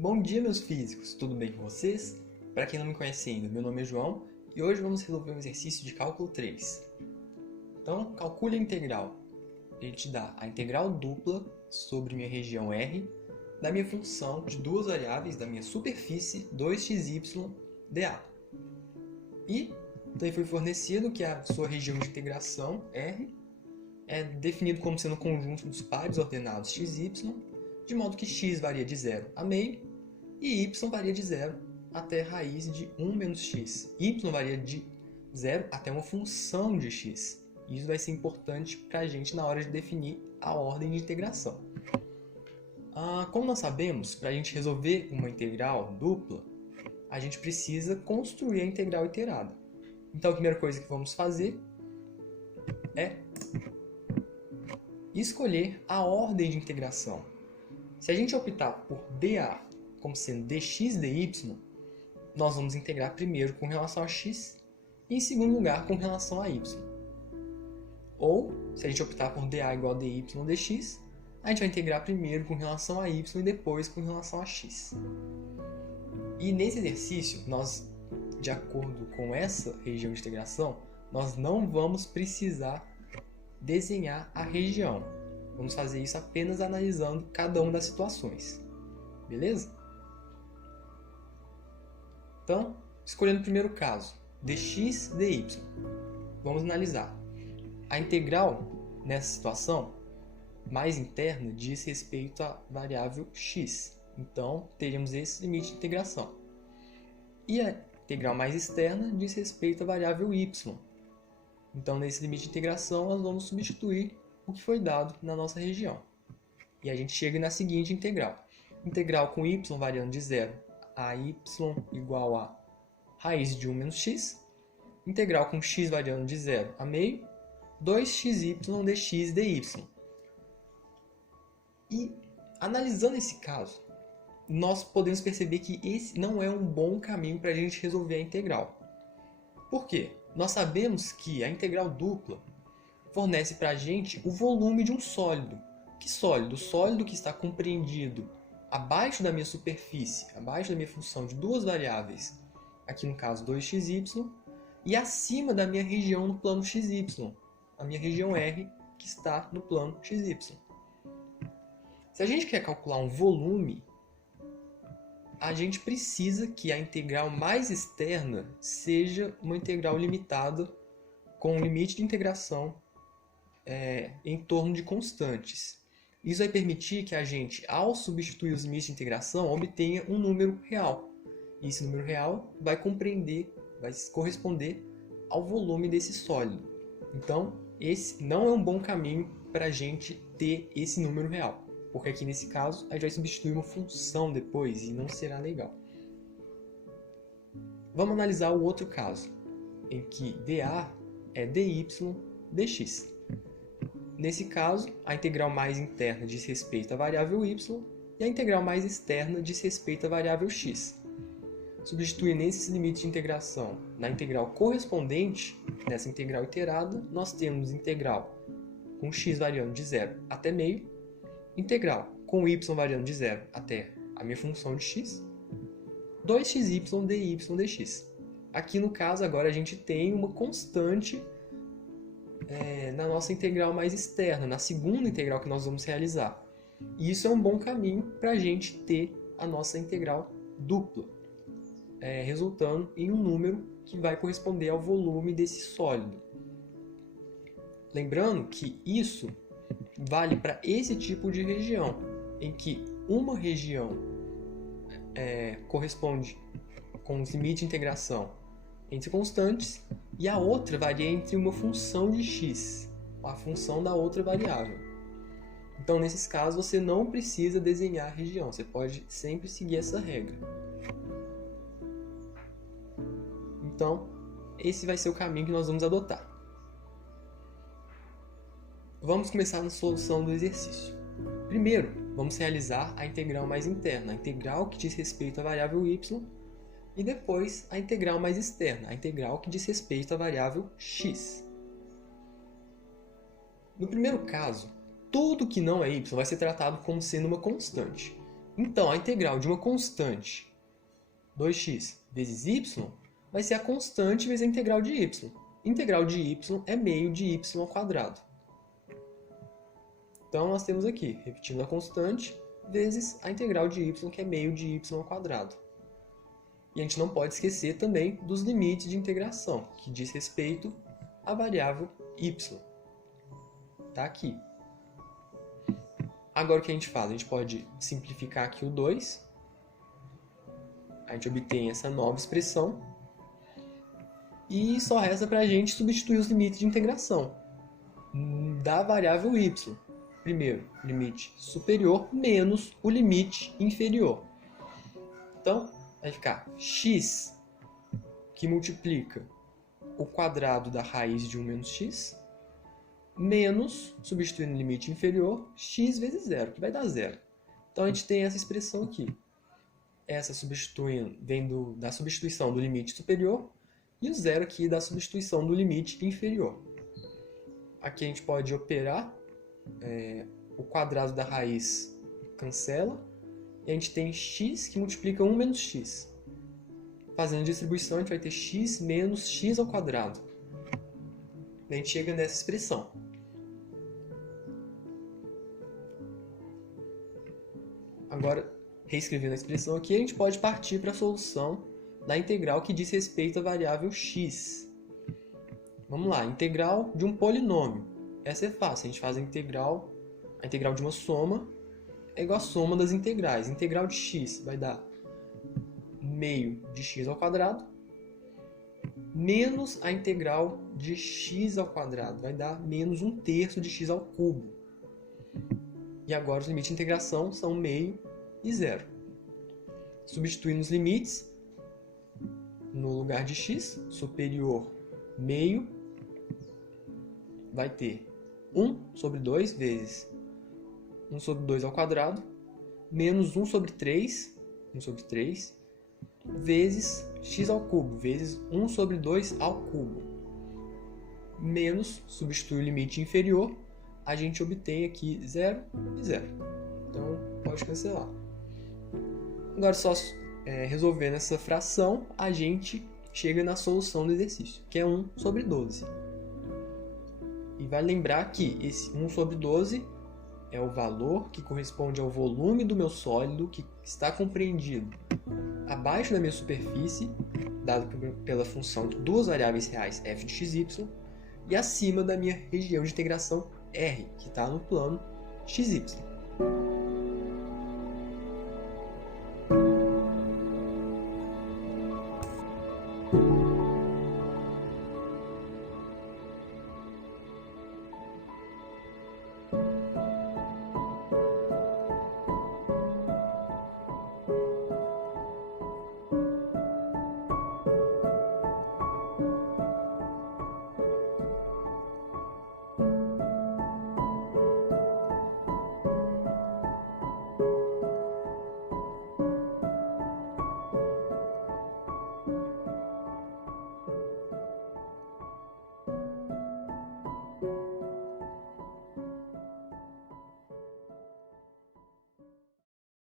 Bom dia, meus físicos! Tudo bem com vocês? Para quem não me conhece ainda, meu nome é João e hoje vamos resolver um exercício de cálculo 3. Então, calcule a integral. Ele te dá a integral dupla sobre minha região R da minha função de duas variáveis da minha superfície 2xy dA. E daí foi fornecido que a sua região de integração R é definido como sendo o conjunto dos pares ordenados xy, de modo que x varia de 0 a meio e y varia de 0 até raiz de 1 menos x. Y varia de 0 até uma função de x. Isso vai ser importante para a gente na hora de definir a ordem de integração. Como nós sabemos, para a gente resolver uma integral dupla, a gente precisa construir a integral iterada. Então a primeira coisa que vamos fazer é escolher a ordem de integração. Se a gente optar por dA como sendo dx dy, nós vamos integrar primeiro com relação a x e em segundo lugar com relação a y. Ou, se a gente optar por dA igual a dy dx, a gente vai integrar primeiro com relação a y e depois com relação a x. E nesse exercício, nós, de acordo com essa região de integração, nós não vamos precisar desenhar a região. Vamos fazer isso apenas analisando cada uma das situações. Beleza? Então, escolhendo o primeiro caso, dx dy. Vamos analisar. A integral, nessa situação, mais interna, diz respeito à variável x. Então, teríamos esse limite de integração. E a integral mais externa diz respeito à variável y. Então, nesse limite de integração, nós vamos substituir o que foi dado na nossa região. E a gente chega na seguinte integral. Integral com y variando de 0 a y igual a raiz de 1 menos x. Integral com x variando de 0 a meio, 2xy dx dy. E, analisando esse caso, nós podemos perceber que esse não é um bom caminho para a gente resolver a integral. Por quê? Nós sabemos que a integral dupla fornece para a gente o volume de um sólido. Que sólido? O sólido que está compreendido abaixo da minha superfície, abaixo da minha função de duas variáveis, aqui no caso 2xy, e acima da minha região no plano xy, a minha região R que está no plano xy. Se a gente quer calcular um volume, a gente precisa que a integral mais externa seja uma integral limitada com um limite de integração em torno de constantes. Isso vai permitir que a gente, ao substituir os limites de integração, obtenha um número real. E esse número real vai corresponder ao volume desse sólido. Então, esse não é um bom caminho para a gente ter esse número real. Porque aqui nesse caso, a gente vai substituir uma função depois e não será legal. Vamos analisar o outro caso, em que dA é dy dx. Nesse caso, a integral mais interna diz respeito à variável y e a integral mais externa diz respeito à variável x. Substituir nesses limites de integração na integral correspondente, nessa integral iterada, nós temos integral com x variando de 0 até meio, integral com y variando de 0 até a minha função de x, 2xy dy dx. Aqui no caso, agora a gente tem uma constante na nossa integral mais externa, na segunda integral que nós vamos realizar. E isso é um bom caminho para a gente ter a nossa integral dupla, resultando em um número que vai corresponder ao volume desse sólido. Lembrando que isso vale para esse tipo de região, em que uma região corresponde com os limites de integração entre constantes e a outra varia entre uma função de x, a função da outra variável. Então, nesses casos, você não precisa desenhar a região, você pode sempre seguir essa regra. Então, esse vai ser o caminho que nós vamos adotar. Vamos começar na solução do exercício. Primeiro, vamos realizar a integral mais interna, a integral que diz respeito à variável y, e depois a integral mais externa, a integral que diz respeito à variável x. No primeiro caso, tudo que não é y vai ser tratado como sendo uma constante. Então, a integral de uma constante 2x vezes y vai ser a constante vezes a integral de y. Integral de y é meio de y ao quadrado. Então, nós temos aqui, repetindo a constante, vezes a integral de y, que é meio de y ao quadrado. E a gente não pode esquecer também dos limites de integração, que diz respeito à variável y. Está aqui. Agora o que a gente faz? A gente pode simplificar aqui o 2. A gente obtém essa nova expressão. E só resta para a gente substituir os limites de integração da variável y. Primeiro, limite superior menos o limite inferior. Então, vai ficar x, que multiplica o quadrado da raiz de 1 menos x, menos, substituindo o limite inferior, x vezes zero, que vai dar zero. Então, a gente tem essa expressão aqui. Essa substituindo, vem da substituição do limite superior, e o zero aqui da substituição do limite inferior. Aqui a gente pode operar, o quadrado da raiz cancela, e a gente tem x que multiplica 1 menos x. Fazendo a distribuição, a gente vai ter x menos x ao quadrado. A gente chega nessa expressão. Agora, reescrevendo a expressão aqui, a gente pode partir para a solução da integral que diz respeito à variável x. Vamos lá, integral de um polinômio. Essa é fácil, a gente faz a integral de uma soma é igual a soma das integrais. Integral de x vai dar meio de x ao quadrado menos a integral de x ao quadrado. Vai dar menos 1/3 de x ao cubo. E agora os limites de integração são meio e zero. Substituindo os limites, no lugar de x, superior meio, vai ter 1 sobre 2 vezes 1 sobre 2 ao quadrado, menos 1 sobre 3, vezes x ao cubo, vezes 1 sobre 2 ao cubo. Menos, substitui o limite inferior, a gente obtém aqui 0 e 0. Então, pode cancelar. Agora, só resolvendo essa fração, a gente chega na solução do exercício, que é 1 sobre 12. E vai lembrar que esse 1 sobre 12 é o valor que corresponde ao volume do meu sólido que está compreendido abaixo da minha superfície, dado pela função de duas variáveis reais f de xy, e acima da minha região de integração R, que está no plano xy.